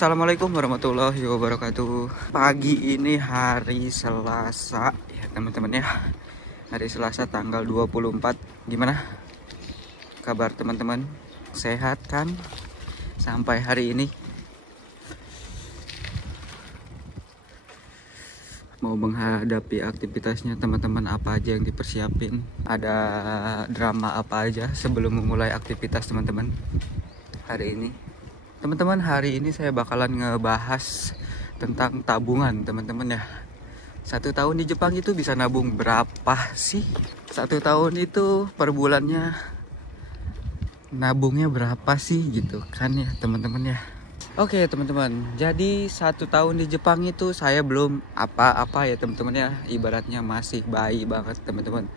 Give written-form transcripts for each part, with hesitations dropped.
Assalamualaikum warahmatullahi wabarakatuh. Pagi ini hari Selasa ya teman-teman ya. Hari Selasa tanggal 24. Gimana kabar teman-teman? Sehat kan sampai hari ini? Mau menghadapi aktivitasnya teman-teman, apa aja yang dipersiapin? Ada drama apa aja sebelum memulai aktivitas teman-teman hari ini? Teman-teman, hari ini saya bakalan ngebahas tentang tabungan teman-teman ya. 1 tahun di Jepang itu bisa nabung berapa sih? 1 tahun itu per bulannya nabungnya berapa sih gitu kan ya teman-teman ya. Oke teman-teman, jadi 1 tahun di Jepang itu saya belum apa-apa ya teman-teman ya. Ibaratnya masih bayi banget teman-teman.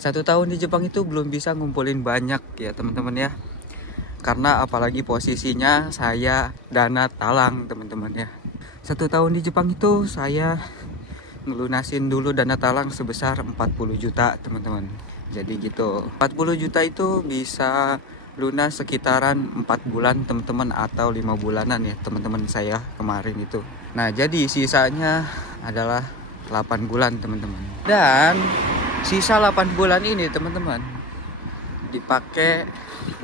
1 tahun di Jepang itu belum bisa ngumpulin banyak ya teman-teman ya. Karena apalagi posisinya saya dana talang teman-teman ya. 1 tahun di Jepang itu saya ngelunasin dulu dana talang sebesar 40 juta teman-teman. Jadi gitu, 40 juta itu bisa lunas sekitaran 4 bulan teman-teman, atau 5 bulanan ya teman-teman saya kemarin itu. Nah jadi sisanya adalah 8 bulan teman-teman. Dan sisa 8 bulan ini teman-teman dipakai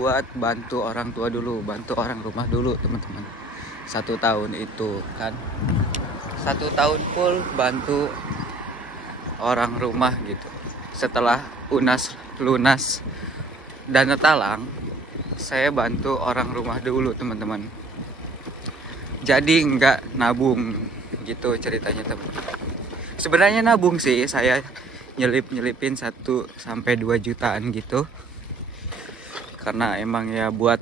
buat bantu orang tua dulu, bantu orang rumah dulu teman-teman. 1 tahun itu kan 1 tahun full bantu orang rumah gitu. Setelah lunas dana talang, saya bantu orang rumah dulu teman-teman. Jadi nggak nabung gitu ceritanya teman-teman. Sebenarnya nabung sih, saya nyelipin 1-2 jutaan gitu. Karena emang ya buat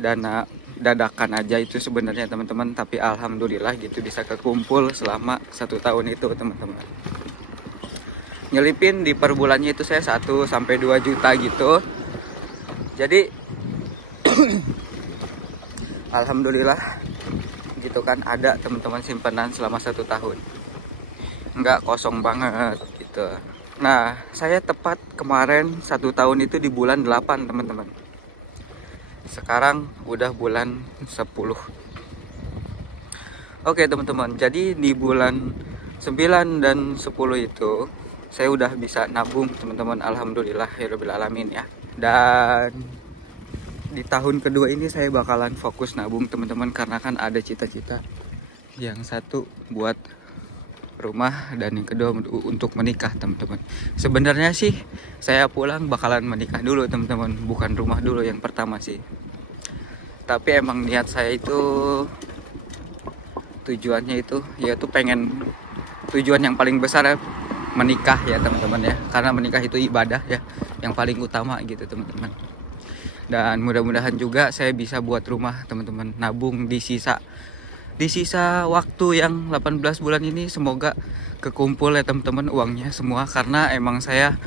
dana dadakan aja itu sebenarnya teman-teman. Tapi alhamdulillah gitu bisa kekumpul selama 1 tahun itu teman-teman. Nyelipin di per bulannya itu saya 1-2 juta gitu. Jadi alhamdulillah gitu kan, ada teman-teman simpanan selama 1 tahun. Nggak kosong banget gitu. Nah saya tepat kemarin 1 tahun itu di bulan 8 teman-teman. Sekarang udah bulan 10. Oke teman-teman, jadi di bulan 9 dan 10 itu saya udah bisa nabung teman-teman. Alhamdulillah ya rabbil alamin ya. Dan di tahun kedua ini saya bakalan fokus nabung teman-teman, karena kan ada cita-cita. Yang satu buat rumah, dan yang kedua untuk menikah teman-teman. Sebenarnya sih saya pulang bakalan menikah dulu teman-teman, bukan rumah dulu yang pertama sih. Tapi emang niat saya itu, tujuannya itu yaitu pengen, tujuan yang paling besar ya, menikah ya teman-teman ya. Karena menikah itu ibadah ya, yang paling utama gitu teman-teman. Dan mudah-mudahan juga saya bisa buat rumah teman-teman, nabung di sisa waktu yang 18 bulan ini. Semoga kekumpul ya teman-teman uangnya semua, karena emang saya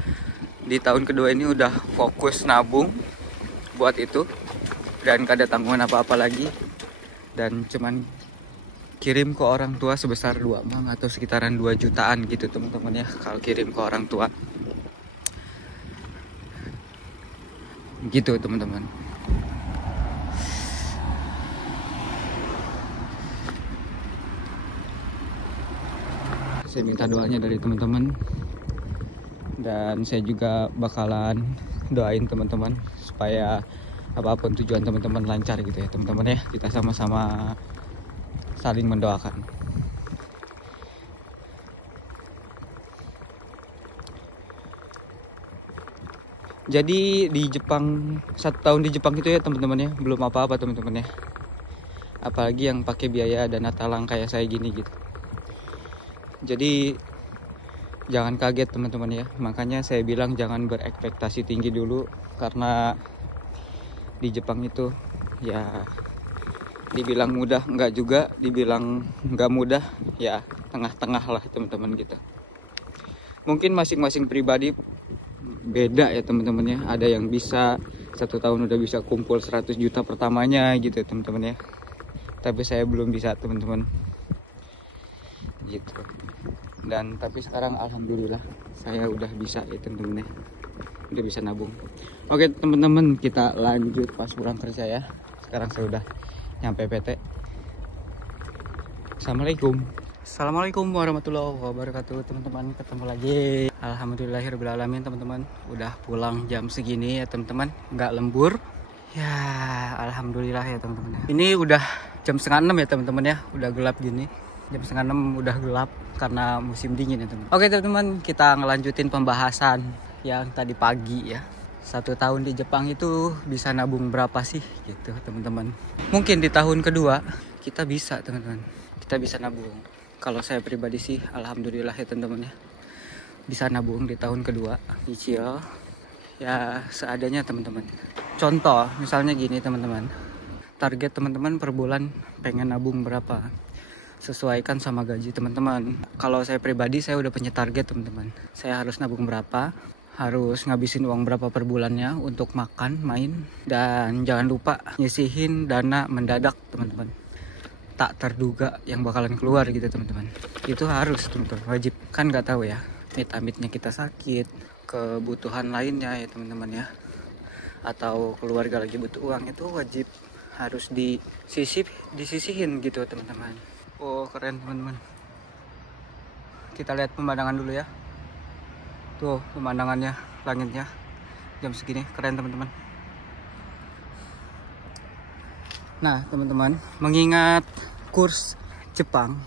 di tahun kedua ini udah fokus nabung buat itu, dan gak ada tanggungan apa-apa lagi. Dan cuman kirim ke orang tua sebesar 2 mang atau sekitaran 2 jutaan gitu teman-teman ya, kalau kirim ke orang tua gitu teman-teman. Saya minta doanya dari teman-teman, dan saya juga bakalan doain teman-teman supaya apapun tujuan teman-teman lancar gitu ya teman-teman ya. Kita sama-sama saling mendoakan. Jadi di Jepang, 1 tahun di Jepang itu ya teman-teman ya, belum apa-apa teman-teman ya. Apalagi yang pakai biaya dana talang kayak saya gini gitu. Jadi jangan kaget teman-teman ya. Makanya saya bilang jangan berekspektasi tinggi dulu, karena di Jepang itu ya dibilang mudah enggak juga, dibilang enggak mudah ya tengah-tengah lah teman-teman gitu. Mungkin masing-masing pribadi beda ya teman-teman ya. Ada yang bisa 1 tahun udah bisa kumpul 100 juta pertamanya gitu teman-teman ya. Tapi saya belum bisa teman-teman gitu. Dan tapi sekarang alhamdulillah saya udah bisa ya teman-teman ya, udah bisa nabung. Oke teman-teman, kita lanjut pas pulang kerja ya. Sekarang saya udah nyampe PT. Assalamualaikum warahmatullahi wabarakatuh teman-teman. Ketemu lagi. Alhamdulillahirobbilalamin teman-teman. Udah pulang jam segini ya teman-teman. Nggak lembur. Ya alhamdulillah ya teman-teman. Ini udah jam 5:30 ya teman-teman ya. Udah gelap gini. Jam 5:30 udah gelap karena musim dingin ya teman. Oke teman-teman, kita ngelanjutin pembahasan yang tadi pagi ya. 1 tahun di Jepang itu bisa nabung berapa sih gitu teman-teman. Mungkin di tahun kedua kita bisa teman-teman. Kita bisa nabung. Kalau saya pribadi sih alhamdulillah ya teman-teman ya. Bisa nabung di tahun kedua, nyicil ya seadanya teman-teman. Contoh misalnya gini teman-teman. Target teman-teman per bulan pengen nabung berapa? Sesuaikan sama gaji teman-teman. Kalau saya pribadi saya udah punya target teman-teman. Saya harus nabung berapa, harus ngabisin uang berapa per bulannya untuk makan, main, dan jangan lupa nyisihin dana mendadak teman-teman. Tak terduga yang bakalan keluar gitu teman-teman. Itu harus teman-teman, wajib. Kan nggak tahu ya, amit-amitnya kita sakit, kebutuhan lainnya ya teman-teman ya, atau keluarga lagi butuh uang, itu wajib harus disisihin gitu teman-teman. Oh keren teman-teman. Kita lihat pemandangan dulu ya. Tuh pemandangannya, langitnya jam segini keren teman-teman. Nah teman-teman, mengingat kurs Jepang,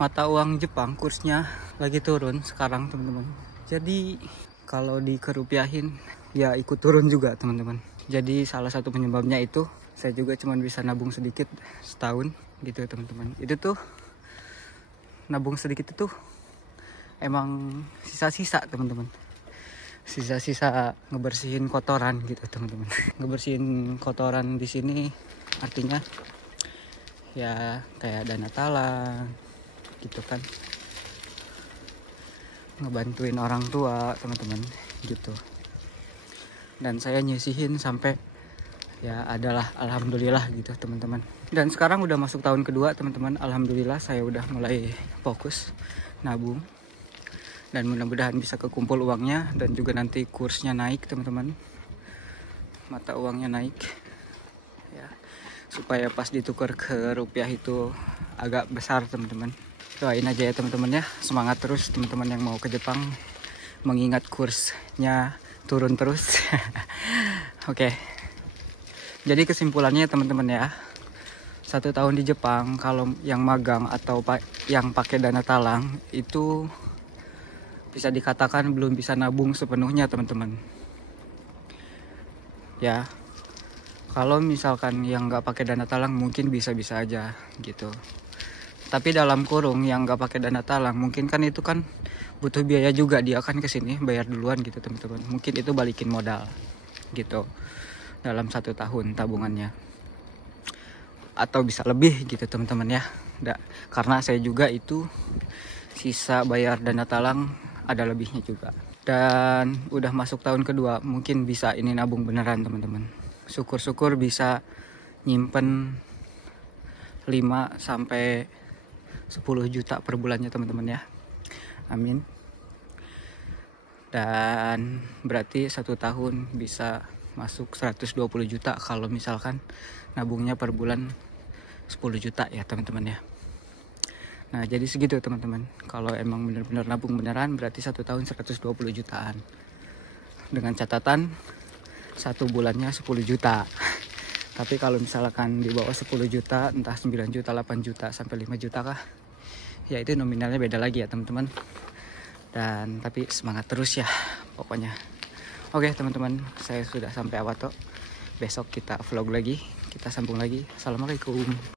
mata uang Jepang kursnya lagi turun sekarang teman-teman. Jadi kalau dikerupiahin ya ikut turun juga teman-teman. Jadi salah satu penyebabnya itu saya juga cuma bisa nabung sedikit setahun gitu teman-teman. Itu tuh nabung sedikit itu emang sisa-sisa teman-teman. Sisa-sisa ngebersihin kotoran gitu teman-teman. Ngebersihin kotoran di sini artinya ya kayak dana talang gitu kan. Ngebantuin orang tua teman-teman gitu. Dan saya nyisihin sampai ya adalah alhamdulillah gitu teman-teman. Dan sekarang udah masuk tahun kedua teman-teman. Alhamdulillah saya udah mulai fokus nabung. Dan mudah-mudahan bisa kekumpul uangnya. Dan juga nanti kursnya naik teman-teman. Mata uangnya naik ya, supaya pas ditukar ke rupiah itu agak besar teman-teman. Doain aja ya teman-teman ya. Semangat terus teman-teman yang mau ke Jepang. Mengingat kursnya turun terus. Oke. Jadi kesimpulannya teman-teman ya, 1 tahun di Jepang kalau yang magang atau yang pakai dana talang itu bisa dikatakan belum bisa nabung sepenuhnya teman-teman. Ya, kalau misalkan yang nggak pakai dana talang mungkin bisa-bisa aja gitu. Tapi dalam kurung yang nggak pakai dana talang mungkin kan itu kan butuh biaya juga, dia akan kesini bayar duluan gitu teman-teman. Mungkin itu balikin modal gitu dalam 1 tahun tabungannya, atau bisa lebih gitu teman-teman ya. Karena saya juga itu sisa bayar dana talang ada lebihnya juga. Dan udah masuk tahun kedua, mungkin bisa ini nabung beneran teman-teman. Syukur-syukur bisa nyimpen 5 sampai 10 juta per bulannya teman-teman ya. Amin. Dan berarti 1 tahun bisa masuk 120 juta kalau misalkan nabungnya per bulan 10 juta ya teman-teman ya. Nah jadi segitu teman-teman. Kalau emang bener-bener nabung beneran berarti 1 tahun 120 jutaan. Dengan catatan 1 bulannya 10 juta. Tapi kalau misalkan di bawah 10 juta, entah 9 juta, 8 juta, sampai 5 juta kah, ya itu nominalnya beda lagi ya teman-teman. Dan tapi semangat terus ya pokoknya. Oke teman-teman, saya sudah sampai Awato. Besok kita vlog lagi, kita sambung lagi. Assalamualaikum.